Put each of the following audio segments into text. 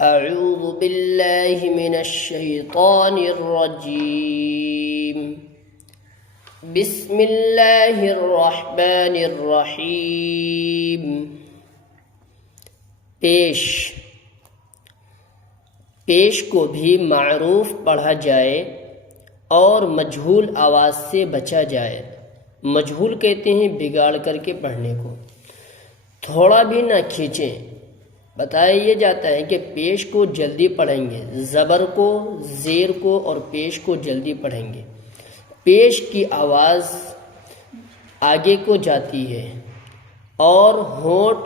أعوذ بالله من الشيطان الرجيم بسم الله الرحمن الرحيم पेश पेश को भी मारूफ पढ़ा जाए और मजहूल आवाज़ से बचा जाए। मजहूल कहते हैं बिगाड़ करके पढ़ने को। थोड़ा भी ना खींचें। बताया जाता है कि पेश को जल्दी पढ़ेंगे, ज़बर को, ज़ेर को और पेश को जल्दी पढ़ेंगे। पेश की आवाज़ आगे को जाती है और होंठ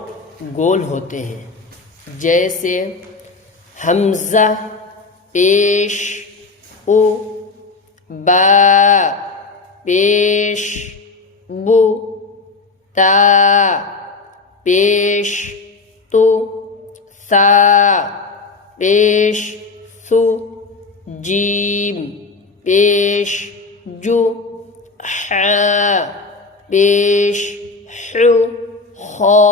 गोल होते हैं, जैसे हमज़ा पेश उ, बा पेश बु, ता पेश तु, सा पेश सु, जीम पेश जु, हा पेश हु, खा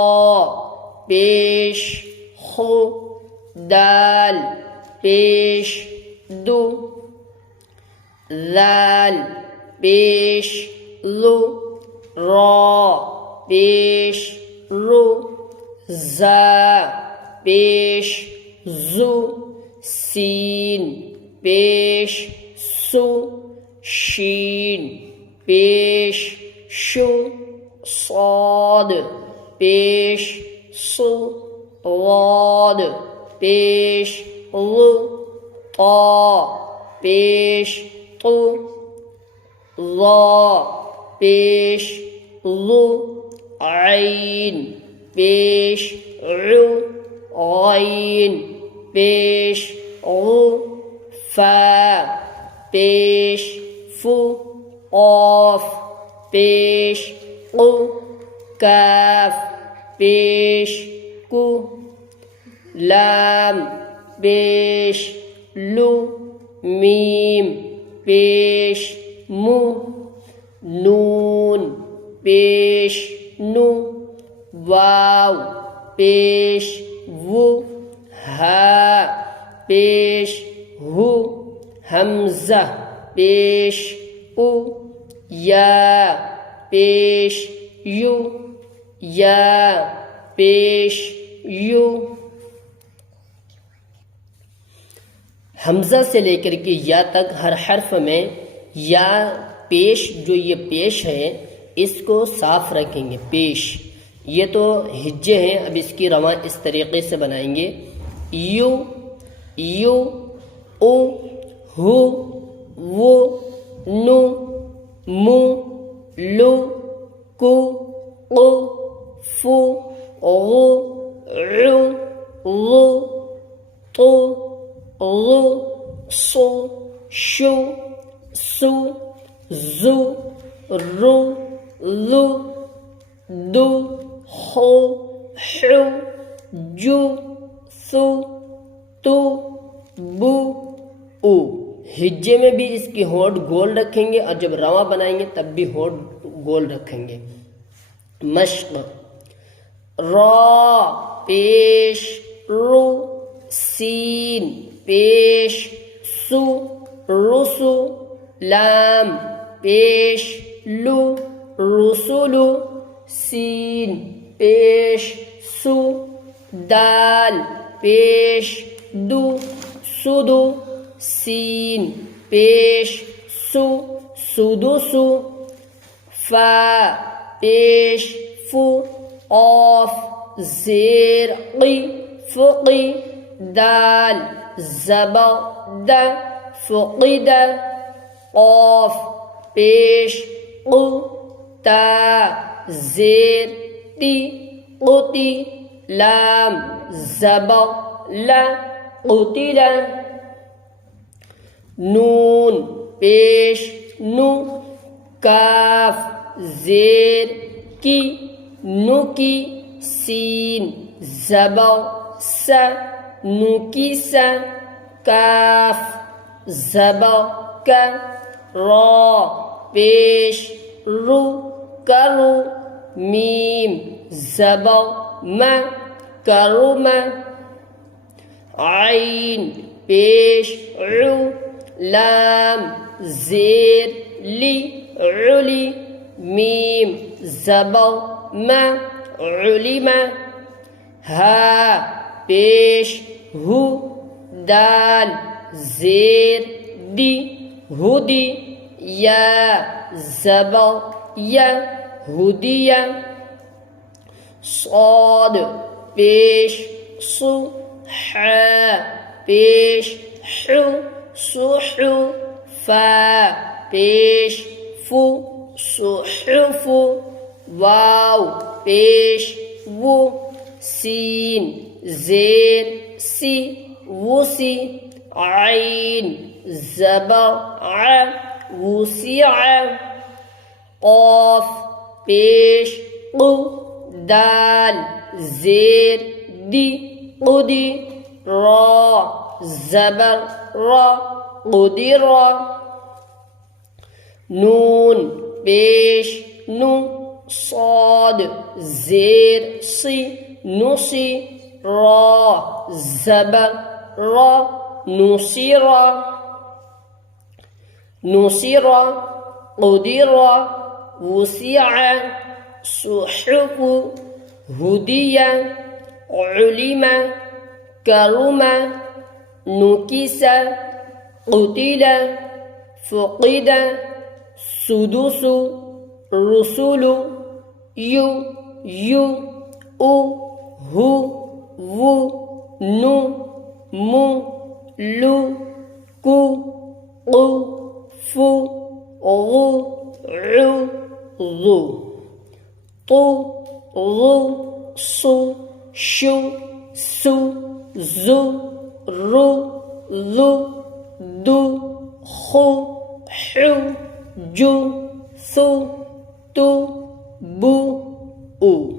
पेश खु, दाल पेश दु, लाल पेश लु, रा पेश रु, जा पेश जु, सीन पेश सु, शीन पेश शु, साद पेश सु, वाद पेश लु, ता पेश तु, ला पेश लु, आइन पेश उ, आइन पेश उ, फा पेश फु, ऑफ पेश उ, काफ पेश कु, लाम पेश लु, मीम पेश मु, नून पेश नु, वाव पेश वु, हा पेश हु, हमज़ा पेश उ, या पेश यु, या पेश यु। हमज़ा से लेकर के या तक हर हर्फ में या पेश, जो ये पेश है इसको साफ रखेंगे। पेश ये तो हिज्जे हैं, अब इसकी रवां इस तरीके से बनाएंगे। यू यू उ हु वो नु मु लु कु उ फु गु उ लु तु गु सु शु सु जु रु लु दु हु हु जु सु तु बु उ। हिज्जे में भी इसकी होंठ गोल रखेंगे और जब रवा बनाएंगे तब भी होंठ गोल रखेंगे। मश्क रा पेश रु, सीन पेश सु रुसु, लाम पेश लु रुसुलु, सीन पेश सु, दाल पेश दु सुदु, सीन पेश सु सुदुसु, फा पेश फु, ऑफ ज़ेर क़ी फ़ुक़ी, दाल ज़बा द फ़ुक़िद, क़ाफ पेश क़ु, ता ज़ेर ती क़ुती, लाम ज़बा ला क़ुतिल, नून पेश नु, काफ ज़ेर की नु की, सीन ज़बा स नु की स, काफ ज़बा का, रा पेश रु करु, मीम ज़बा म करुम, आइन पेश उ लाम ज़ेर ली उली मीम ज़बर मा उलिमा हा पेश हु दाल ज़ेर दी हुदी या ज़बर या हुदिया صاد पेश सु हा पेश हु सुहु फा पेश फु सुहुफु वाव पेश वु सीन ज़ेर सी वुसी आइन ज़बर आ वुसिआ क़ाफ पेश क़ु दाल ज़ेर दी क़ुदी रा ज़बर रा क़ुदिरा नून पेश नु صاد ज़ेर सी नुसी रा ज़बर रा नुसिरा नुसिरा क़ुदिरा वुसिआ सुहुफु हुदिया उलिमा करुमा नुकिसा क़ुतिला फ़ुक़िदा सुदुसु रुसुलु यु यु उ हु वु नु मु लु कु क़ु फु गु उ ज़ु तु गु सु शु सु ज़ु रु ज़ु दु खु हु जु सु तु बु उ